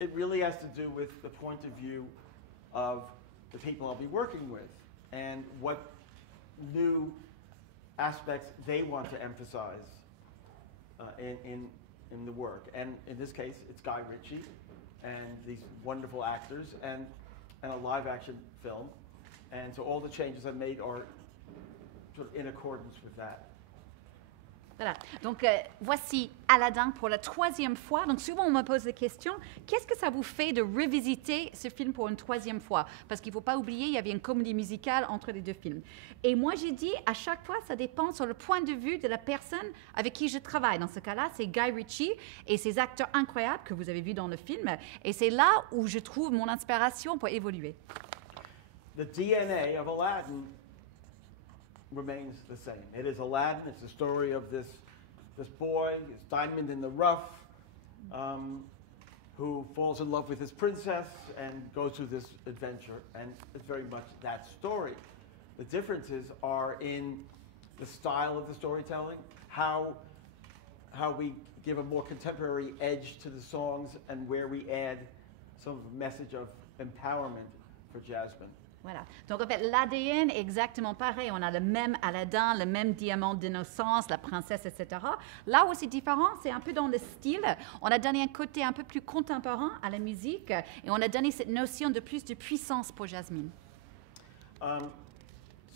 It really has to do with the point of view of the people I'll be working with and what new aspects they want to emphasize in the work. And in this case, it's Guy Ritchie and these wonderful actors and a live action film. And so all the changes I've made are sort of in accordance with that. Voilà. Donc, voici Aladdin pour la 3e fois. Donc, souvent, on me pose des questions. Qu'est-ce que ça vous fait de revisiter ce film pour une 3e fois? Parce qu'il ne faut pas oublier, il y avait une comédie musicale entre les deux films. Et moi, j'ai dit, à chaque fois, ça dépend sur le point de vue de la personne avec qui je travaille. Dans ce cas-là, c'est Guy Ritchie et ses acteurs incroyables que vous avez vus dans le film. Et c'est là où je trouve mon inspiration pour évoluer. The DNA of Aladdin remains the same. It is Aladdin. It's the story of this boy, his diamond in the rough, who falls in love with his princess and goes through this adventure. And it's very much that story. The differences are in the style of the storytelling, how we give a more contemporary edge to the songs, and where we add some message of empowerment for Jasmine. Voilà. Donc, en fait, l'ADN est exactement pareil. On a le même Aladdin, le même diamant d'innocence, la princesse, etc. Là où c'est différent, c'est un peu dans le style. On a donné un côté un peu plus contemporain à la musique et on a donné cette notion de plus de puissance pour Jasmine.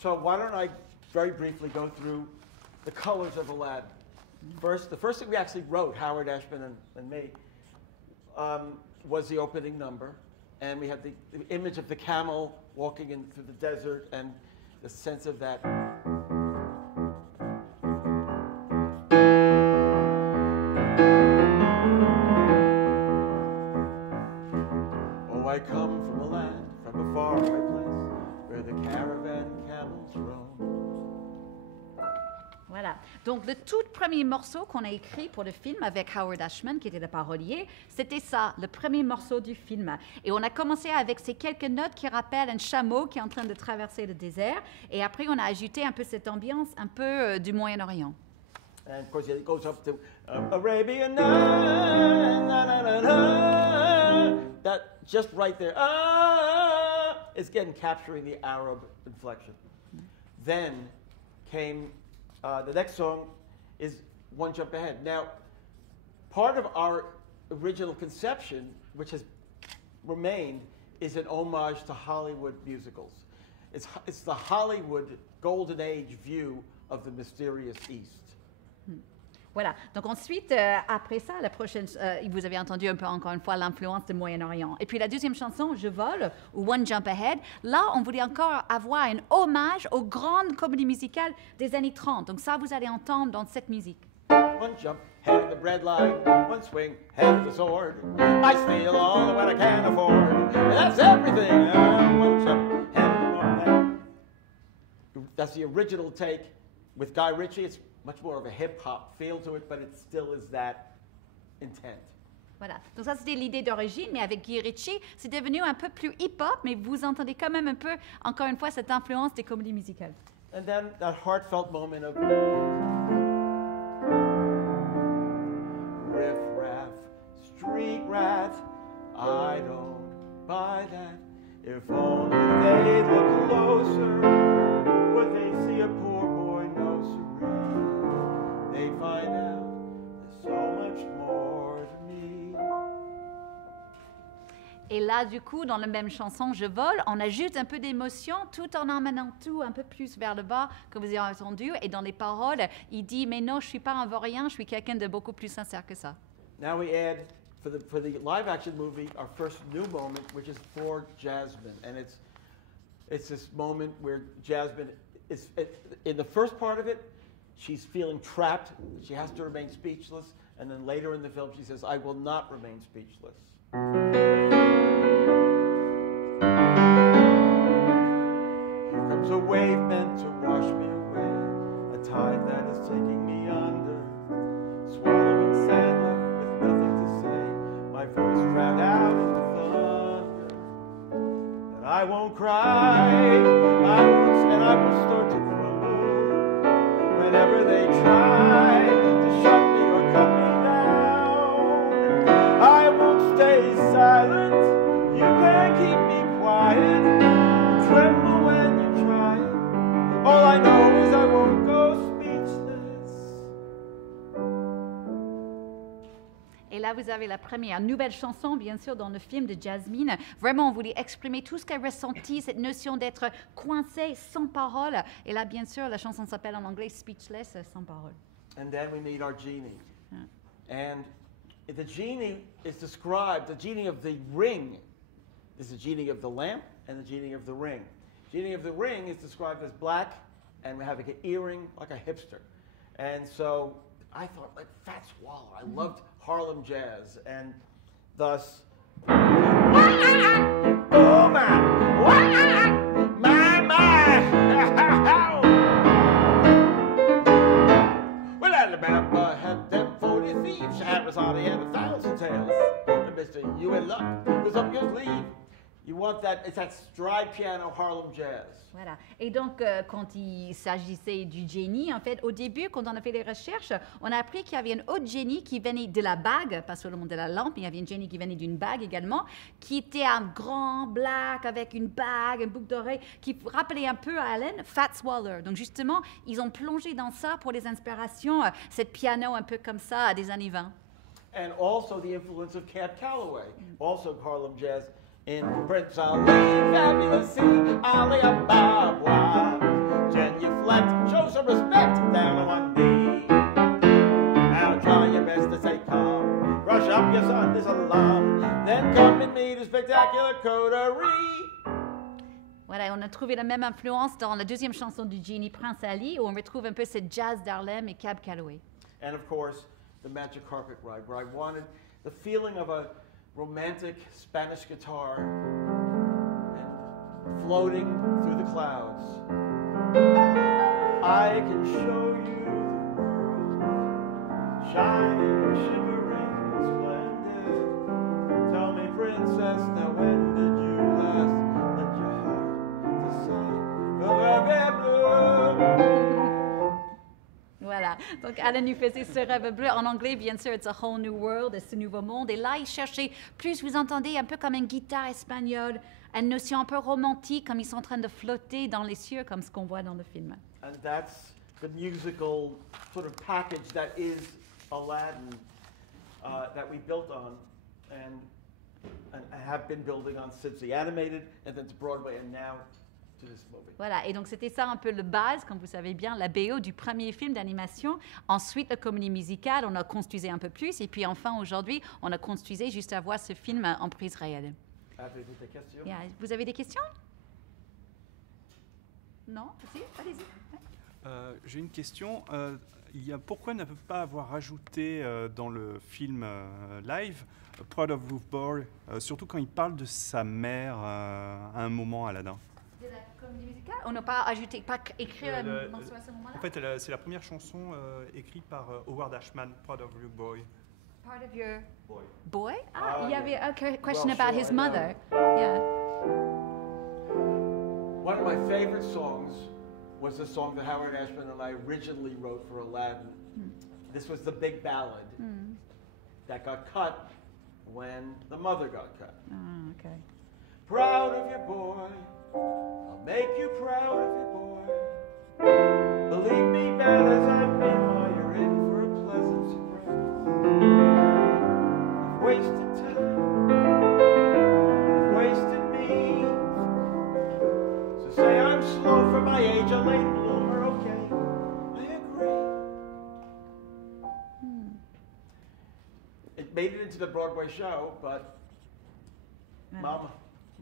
So why don't I very briefly go through the colors of Aladdin. The first thing we actually wrote, Howard Ashman and me, was the opening number. And we had the image of the camel walking in through the desert and the sense of that. Oh, I come from a land, from a faraway place, where the caravan camels roam. Voilà. Donc, le tout premier morceau qu'on a écrit pour le film avec Howard Ashman, qui était le parolier, c'était ça, le premier morceau du film. Et on a commencé avec ces quelques notes qui rappellent un chameau qui est en train de traverser le désert. Et après, on a ajouté un peu cette ambiance un peu du Moyen-Orient. And of course, it goes up to Arabian night, na, na, na, na. That just right there is again capturing the Arab inflection. Then came the next song is One Jump Ahead. Now, part of our original conception, which has remained, is an homage to Hollywood musicals. It's the Hollywood golden age view of the mysterious East. Voilà. Donc ensuite, après ça, la prochaine, vous avez entendu un peu encore une fois l'influence du Moyen-Orient. Et puis la deuxième chanson, Je vole, ou One Jump Ahead, là, on voulait encore avoir un hommage aux grandes comédies musicales des années 30. Donc ça, vous allez entendre dans cette musique. One jump, head of the bread line, one swing, head of the sword. I steal all of what I can afford, and that's everything. One jump, head of the sword. That's the original take with Guy Ritchie. It's much more of a hip-hop feel to it, but it still is that intent. Voilà. Donc ça, c'était l'idée d'origine, mais avec Guy Ritchie, c'est devenu un peu plus hip-hop, mais vous entendez quand même un peu, encore une fois, cette influence des comédies musicales. And then that heartfelt moment of riff-raff, street rat, I don't buy that. If only they'd look closer, would they see a poor boy, no siree. They'd find out there's so much more to me. Et là, du coup, dans la même chanson, Je vole, on ajoute un peu d'émotion tout en emmenant tout un peu plus vers le bas, comme vous avez entendu. Et dans les paroles, il dit « Mais non, je ne suis pas un vaurien, je suis quelqu'un de beaucoup plus sincère que ça. » Now we add, for the live-action movie, our first new moment, which is for Jasmine. And it's this moment where Jasmine is, in the first part of it, she's feeling trapped. She has to remain speechless. And then later in the film, she says, I will not remain speechless. Here comes a wave meant to wash me away, a tide that is taking me under, swallowing sand left with nothing to say, my voice drowned out in the thunder. But I won't cry, and I will start to crumble whenever they try to shut me or cut me down. I won't stay silent. là, vous avez la première nouvelle chanson, bien sûr, dans le film de Jasmine. Vraiment, on voulait exprimer tout ce qu'elle ressentit, cette notion d'être coincée sans parole. Et là, bien sûr, la chanson s'appelle en anglais Speechless, sans parole. And then we meet our genie. And the genie is described, the genie of the ring is the genie of the lamp and the genie of the ring. Genie of the ring is described as black and having an earring like a hipster. And so I thought, like, Fats Waller. I loved Harlem jazz, and thus, oh man, my. Well, Alabama had them 40 thieves. Arizona had 1,000 tales. And Mr. You in luck was up your sleeve. You want that, it's that stride piano Harlem jazz. Voilà. Et donc, quand il s'agissait du génie, en fait, au début, quand on a fait les recherches, on a appris qu'il y avait un autre génie qui venait de la bague, pas seulement de la lampe, mais il y avait un génie qui venait d'une bague également, qui était un grand black avec une bague, une boucle d'oreille, qui rappelait un peu à Alan Fats Waller. Donc, justement, ils ont plongé dans ça pour les inspirations, cette piano un peu comme ça des années 20. And also the influence of Cab Calloway, also Harlem jazz. In Prince Ali, fabulous sea, Ali Ababa, genuflect, show some respect, down on one knee. Now try your best to stay calm, brush up your son, this alarm, then come and meet a spectacular coterie. Voilà, on a trouvé la même influence dans la deuxième chanson du Genie, Prince Ali, où on retrouve un peu cette jazz d'Harlem et Cab Calloway. And of course, the Magic Carpet Ride, where I wanted the feeling of a romantic Spanish guitar and floating through the clouds. I can show you the world, shining, shimmering, splendid. Tell me, princess, now when did you last let your heart decide the rêve bleu? Voilà. Donc, Alan nous faisait ce rêve bleu. En anglais, bien sûr, it's a whole new world, ce nouveau monde. Et là, il cherchait plus, vous entendez, un peu comme une guitare espagnole, une notion un peu romantique, comme ils sont en train de flotter dans les cieux, comme ce qu'on voit dans le film. And that's the musical sort of package that is Aladdin that we built on and have been building on since the animated and then to Broadway and now to this movie. Voilà, et donc c'était ça un peu le base, comme vous savez bien, la BO du premier film d'animation. Ensuite, la comédie musicale, on a construisé un peu plus. Et puis enfin, aujourd'hui, on a construisé juste à voir ce film en prise réelle. Avez-vous des questions? Yeah. Vous avez des questions? Non? Si? Allez-y. J'ai une question. Pourquoi ne pas avoir rajouté dans le film live Proud of Roof Boy, surtout quand il parle de sa mère à un moment, Aladdin? De la comédie musicale? On n'a pas ajouté, pas écrit la mention à ce moment-là? En fait, c'est la première chanson écrite par Howard Ashman, Proud of Roof Boy. Part of your Boy. boy? Ah, il y avait a question Well, about sure, his I know. mother. Yeah. One of my favorite songs was the song that Howard Ashman and I originally wrote for Aladdin. This was the big ballad that got cut when the mother got cut. Ah, okay. Proud of your boy, I'll make you proud of your boy. Believe me, bad as I've been, while you're in for a pleasant surprise. I've wasted time, I've wasted me. So say I'm slow for my age, a late bloomer, okay, I agree. It made it into the Broadway show, but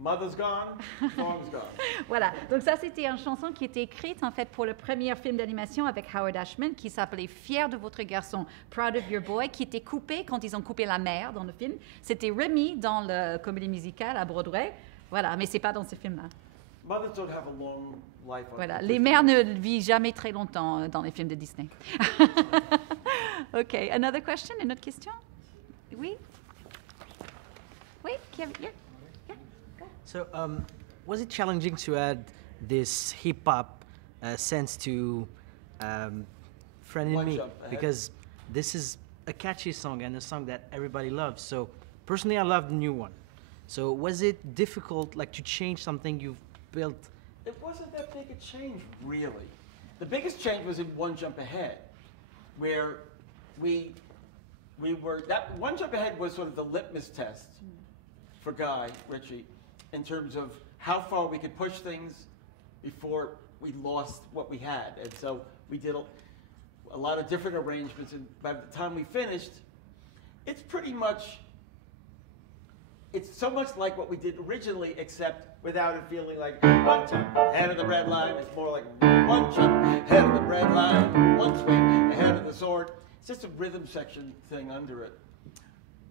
Mother's gone, song's gone. Voilà, donc ça c'était une chanson qui était écrite en fait pour le premier film d'animation avec Howard Ashman qui s'appelait Fier de votre garçon, Proud of Your Boy, qui était coupé quand ils ont coupé la mère dans le film. C'était remis dans la comédie musicale à Broadway, voilà, mais c'est pas dans ce film-là. Mothers don't have a long life. Voilà, les mères ne vivent jamais très longtemps dans les films de Disney. OK, another question, une autre question? Oui? Oui, qui a... yeah. So, was it challenging to add this hip hop sense to Friend in One Me? Jump Ahead. Because this is a catchy song and a song that everybody loves. So, personally, I love the new one. So, was it difficult, like, to change something you've built? It wasn't that big a change, really. The biggest change was in One Jump Ahead, where we that one jump ahead was sort of the litmus test for Guy Ritchie in terms of how far we could push things before we lost what we had. And so we did a lot of different arrangements, and by the time we finished, it's so much like what we did originally, except without it feeling like one jump ahead of the red line. It's more like one jump ahead of the red line, one swing ahead of the sword. It's just a rhythm section thing under it.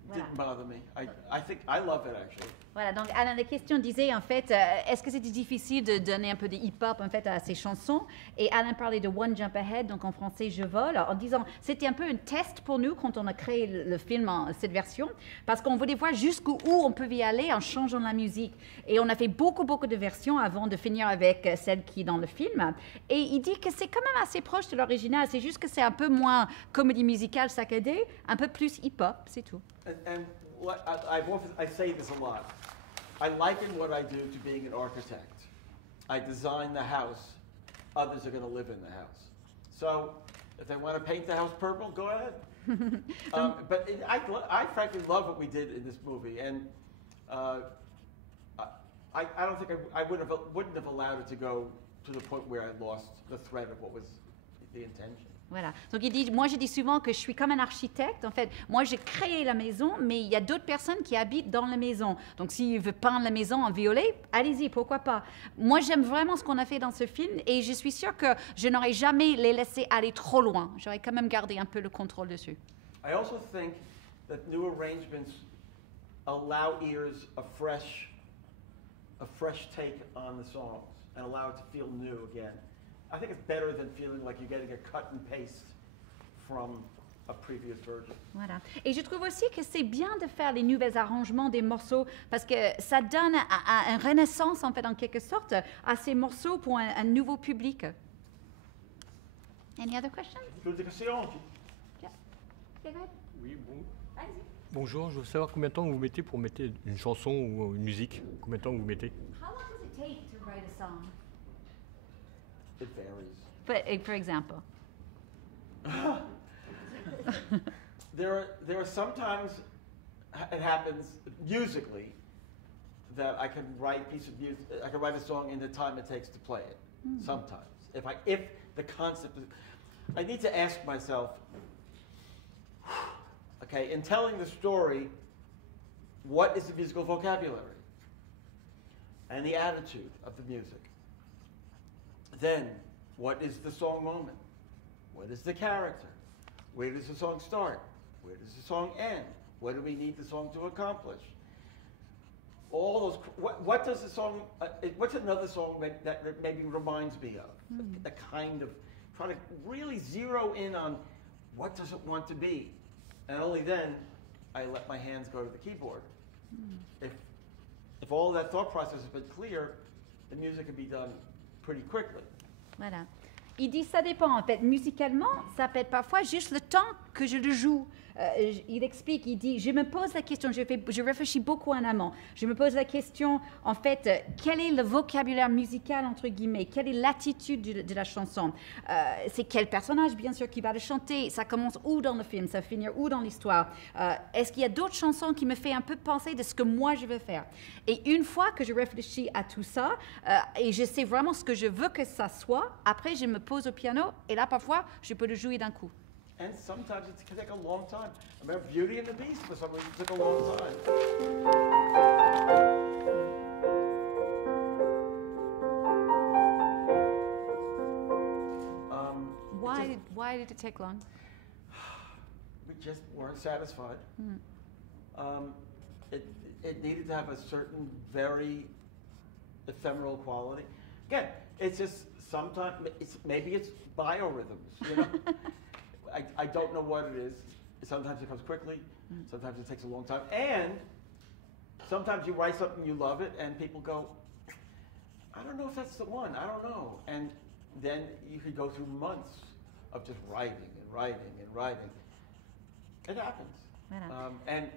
Voilà. Didn't bother me. I think I love it actually. Voilà, donc Alain, la question disait en fait, est-ce que c'était difficile de donner un peu de hip-hop en fait à ces chansons? Et Alain parlait de One Jump Ahead, donc en français je vole, en disant c'était un peu un test pour nous quand on a créé le film en cette version, parce qu'on voulait voir jusqu'où on peut y aller en changeant la musique. Et on a fait beaucoup de versions avant de finir avec celle qui est dans le film. Et il dit que c'est quand même assez proche de l'original, c'est juste que c'est un peu moins comédie musicale saccadée, un peu plus hip-hop, c'est tout. And what I say this a lot. I liken what I do to being an architect. I design the house. Others are going to live in the house. So if they want to paint the house purple, go ahead. But I frankly love what we did in this movie, and I don't think I wouldn't have allowed it to go to the point where I lost the thread of what was the intention. Voilà. Donc il dit, moi je dis souvent que je suis comme un architecte. En fait, moi j'ai créé la maison, mais il y a d'autres personnes qui habitent dans la maison. Donc s'il veut peindre la maison en violet, allez-y, pourquoi pas. Moi j'aime vraiment ce qu'on a fait dans ce film et je suis sûre que je n'aurais jamais les laissé aller trop loin. J'aurais quand même gardé un peu le contrôle dessus. I also think that new arrangements allow ears a fresh take on the songs and allow it to feel new again. I think it's better than feeling like you're getting a cut and paste from a previous version. Voilà. Et je trouve aussi que c'est bien de faire les nouveaux arrangements des morceaux parce que ça donne une renaissance, en fait, en quelque sorte, à ces morceaux pour un nouveau public. Any other questions? Plus de questions? Yeah. Okay, go ahead. Oui, bon. Allez-y. Bonjour, je veux savoir combien de temps vous mettez pour mettre une chanson ou une musique. Combien de temps vous mettez? How long does it take to write a song? It varies. But, for example. There are sometimes it happens musically that I can write a piece of music. I can write a song in the time it takes to play it. Sometimes, if the concept is, I need to ask myself. Okay, in telling the story, what is the musical vocabulary and the attitude of the music? Then, what is the song moment? What is the character? Where does the song start? Where does the song end? What do we need the song to accomplish? All those. What does the song? What's another song that maybe reminds me of? A kind of trying to really zero in on what does it want to be, and only then I let my hands go to the keyboard. If all of that thought process has been clear, the music can be done pretty quickly. Voilà. Il dit ça dépend en fait. Musicalement, ça peut être parfois juste le temps que je le joue. Il explique, il dit, je me pose la question, je réfléchis beaucoup en amont. Je me pose la question, en fait, quel est le vocabulaire musical, entre guillemets? Quelle est l'attitude de la chanson? C'est quel personnage, bien sûr, qui va le chanter? Ça commence où dans le film? Ça finit où dans l'histoire? Est-ce qu'il y a d'autres chansons qui me font un peu penser de ce que moi je veux faire? Et une fois que je réfléchis à tout ça, et je sais vraiment ce que je veux que ça soit, après je me pose au piano, et là, parfois, je peux le jouer d'un coup. And sometimes it can take a long time. I remember Beauty and the Beast, for some reason, took a long time. Why did it take long? We just weren't satisfied. It needed to have a certain very ephemeral quality. Again, it's just sometimes, maybe it's biorhythms, you know? I don't know what it is. Sometimes it comes quickly. Sometimes it takes a long time. And sometimes you write something, you love it, and people go, I don't know if that's the one. I don't know. And then you could go through months of just writing and writing and writing. It happens. And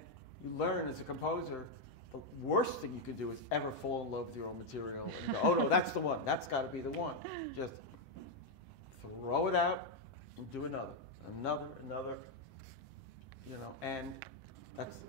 you learn as a composer, the worst thing you can do is ever fall in love with your own material and go, oh no, that's the one. That's got to be the one. Just throw it out and do another. you know, and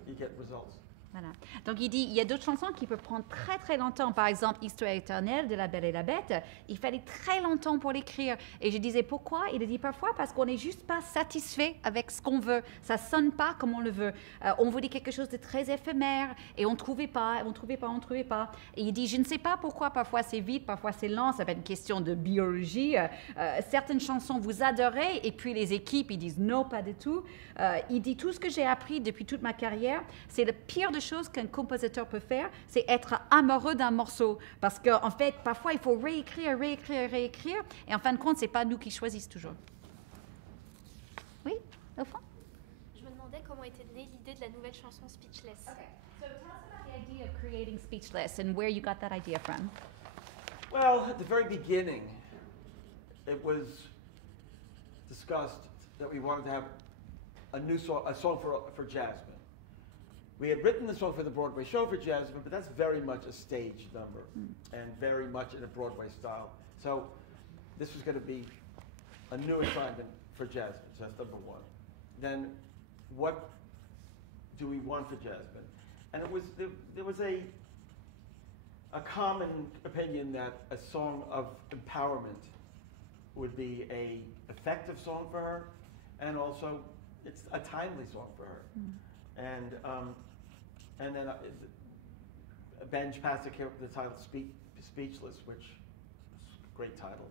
you get results. Voilà. Donc il dit, il y a d'autres chansons qui peuvent prendre très très longtemps. Par exemple, Histoire éternelle de La Belle et la Bête, il fallait très longtemps pour l'écrire. Et je disais pourquoi? Il a dit parfois parce qu'on n'est juste pas satisfait avec ce qu'on veut. Ça sonne pas comme on le veut. On voulait quelque chose de très éphémère et on trouvait pas. Et il dit, je ne sais pas pourquoi parfois c'est vite, parfois c'est lent. Ça peut être une question de biologie. Certaines chansons vous adorez et puis les équipes ils disent non, pas du tout. Il dit tout ce que j'ai appris depuis toute ma carrière, c'est le pire de chose qu'un compositeur peut faire, c'est être amoureux d'un morceau. Parce qu'en fait, parfois, il faut réécrire. Et en fin de compte, ce n'est pas nous qui choisissons toujours. Oui, au fond? Je me demandais comment était née l'idée de la nouvelle chanson Speechless. Okay. So tell us about the idea of creating Speechless and where you got that idea from. Well, at the very beginning, it was discussed that we wanted to have a song for Jasmine. We had written the song for the Broadway show for Jasmine, but that's very much a stage number and very much in a Broadway style. So this was going to be a new assignment for Jasmine. So that's number one. Then what do we want for Jasmine? And it was there was a common opinion that a song of empowerment would be a effective song for her, and also it's a timely song for her. And then Benj Pasek came up with the title Speechless, which is a great title.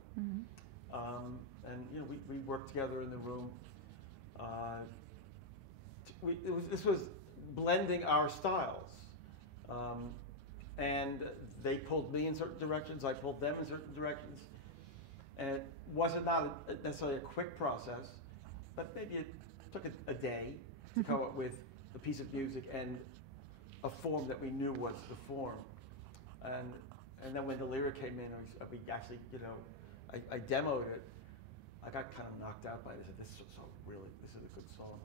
And you know, we worked together in the room. This was blending our styles. And they pulled me in certain directions, I pulled them in certain directions. And it wasn't necessarily a quick process, but maybe it took a day to come up with a piece of music and a form that we knew was the form. And then when the lyric came in, we actually, you know, I demoed it. I got kind of knocked out by it. I said, this is a good song.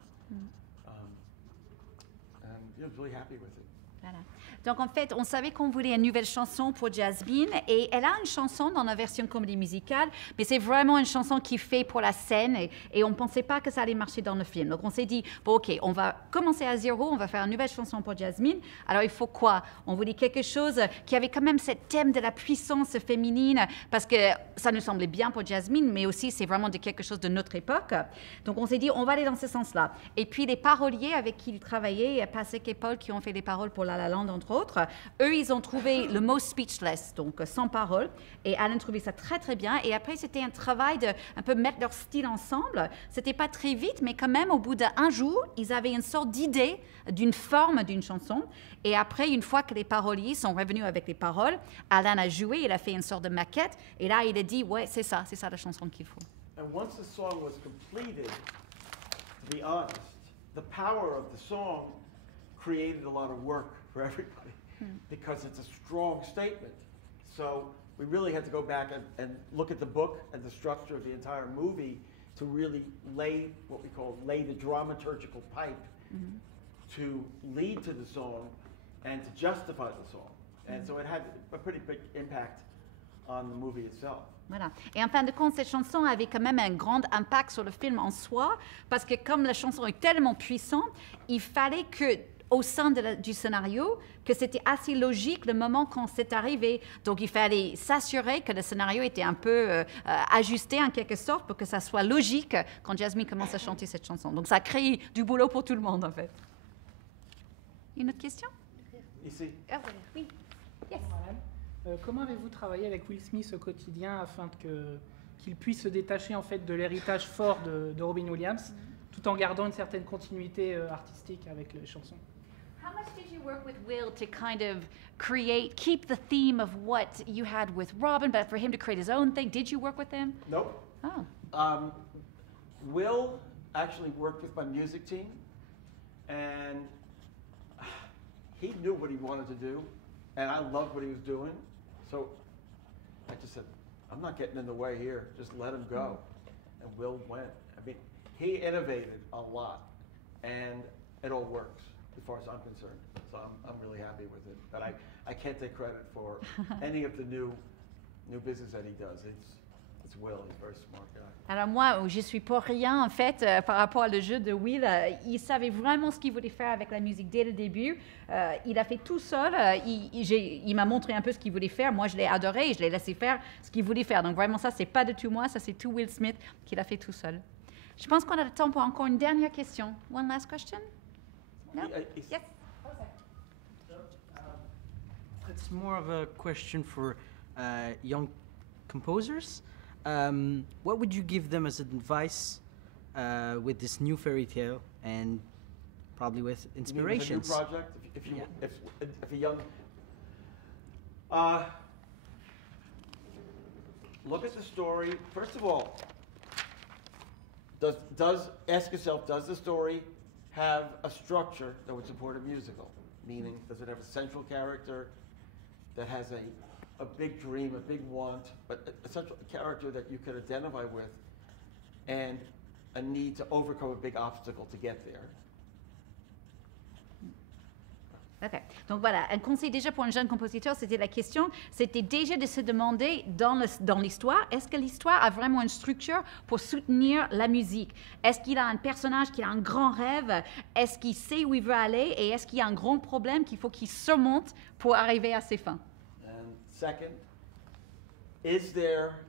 And you know, I was really happy with it. Voilà. Donc en fait, on savait qu'on voulait une nouvelle chanson pour Jasmine et elle a une chanson dans la version comédie musicale, mais c'est vraiment une chanson qui fait pour la scène et on ne pensait pas que ça allait marcher dans le film. Donc on s'est dit, bon ok, on va commencer à zéro, on va faire une nouvelle chanson pour Jasmine. Alors il faut quoi? On voulait quelque chose qui avait quand même ce thème de la puissance féminine parce que ça nous semblait bien pour Jasmine, mais aussi c'est vraiment de quelque chose de notre époque. Donc on s'est dit, on va aller dans ce sens-là. Et puis les paroliers avec qui il travaillait, Pasek et Paul qui ont fait les paroles pour La La Land entre autres, eux ils ont trouvé le mot speechless, donc sans parole, et Alan trouvait ça très très bien, et après c'était un travail de un peu mettre leur style ensemble. C'était pas très vite, mais quand même au bout d'un jour ils avaient une sorte d'idée d'une forme d'une chanson, et après une fois que les paroliers sont revenus avec les paroles, Alan a joué, il a fait une sorte de maquette, et là il a dit ouais c'est ça la chanson qu'il faut. And once the song was completed, to be honest, the power of the song created a lot of work for everybody because it's a strong statement. So we really had to go back and look at the book and the structure of the entire movie to really lay what we call the dramaturgical pipe to lead to the song and to justify the song. And so it had a pretty big impact on the movie itself. Voilà. Et en fin de compte, cette chanson avait quand même un grand impact sur le film en soi, parce que comme la chanson est tellement puissante, il fallait que au sein du scénario, que c'était assez logique le moment quand c'est arrivé. Donc, il fallait s'assurer que le scénario était un peu ajusté en quelque sorte pour que ça soit logique quand Jasmine commence à chanter cette chanson. Donc, ça crée du boulot pour tout le monde, en fait. Une autre question? Ici. Ah, voilà. Oui. Yes. Comment avez-vous travaillé avec Will Smith au quotidien afin qu'il puisse se détacher en fait de l'héritage fort de Robin Williams, tout en gardant une certaine continuité artistique avec les chansons? How much did you work with Will to kind of keep the theme of what you had with Robin, but for him to create his own thing? Did you work with him? Nope. Oh. Will actually worked with my music team, and he knew what he wanted to do, and I loved what he was doing. So I just said, I'm not getting in the way here. Just let him go. And Will went. I mean, he innovated a lot, and it all works as far as I'm concerned. So I'm really happy with it. But I can't take credit for any of the new business that he does. It's Will. He's a very smart guy. Alors moi, je suis pas rien en fait par rapport au jeu de Will. Il savait vraiment ce qu'il voulait faire avec la musique dès le début. Il a fait tout seul. Il m'a montré un peu ce qu'il voulait faire. Moi, je l'ai adoré et je l'ai laissé faire ce qu'il voulait faire. Donc vraiment, ça, c'est pas du tout moi. Ça, c'est tout Will Smith qui l'a fait tout seul. Je pense qu'on a le temps pour encore une dernière question. One last question? No? Yes. It's more of a question for young composers. What would you give them as advice with this new fairy tale and probably with inspirations? You mean with a new project? If a young... look at the story. First of all, ask yourself, does the story have a structure that would support a musical? Meaning, does it have a central character that has a big dream, a big want, but a central character that you could identify with, and a need to overcome a big obstacle to get there? OK. Donc voilà, un conseil déjà pour un jeune compositeur, c'était la question, c'était déjà de se demander dans l'histoire, est-ce que l'histoire a vraiment une structure pour soutenir la musique? Est-ce qu'il a un personnage qui a un grand rêve? Est-ce qu'il sait où il veut aller? Et est-ce qu'il y a un grand problème qu'il faut qu'il surmonte pour arriver à ses fins? And second, is there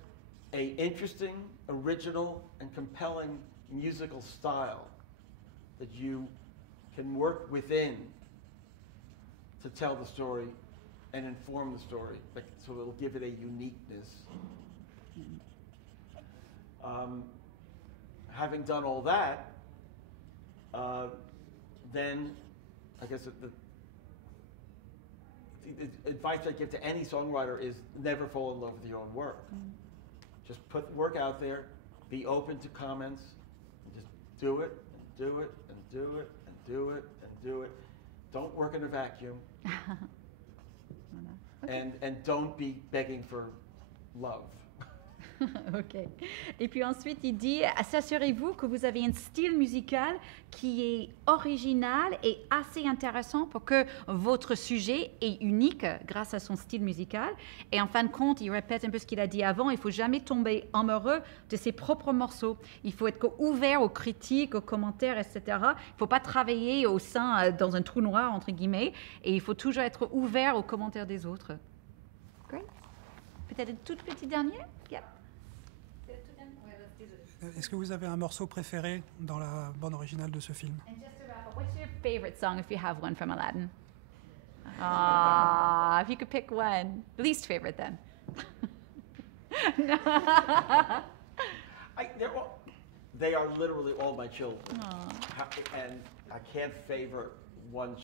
a interesting, original, and compelling musical style that you can work within to tell the story and inform the story, so it'll give it a uniqueness. Having done all that, then I guess the advice I give to any songwriter is never fall in love with your own work. Just put the work out there, be open to comments, and just do it, and do it, and do it, and do it, and do it. Don't work in a vacuum. Okay. And don't be begging for love. OK. Et puis ensuite, il dit, assurez-vous que vous avez un style musical qui est original et assez intéressant pour que votre sujet est unique grâce à son style musical. Et en fin de compte, il répète un peu ce qu'il a dit avant, il ne faut jamais tomber amoureux de ses propres morceaux. Il faut être ouvert aux critiques, aux commentaires, etc. Il ne faut pas travailler au sein, dans un trou noir, entre guillemets, et il faut toujours être ouvert aux commentaires des autres. Great. Peut-être une toute petite dernière? Yep. Est-ce que vous avez un morceau préféré dans la bande originale de ce film? And just to wrap up, what's your favorite song if you have one from Aladdin? Ah, if you could pick one. Least favorite then. No. They are literally all my children. And I can't favor one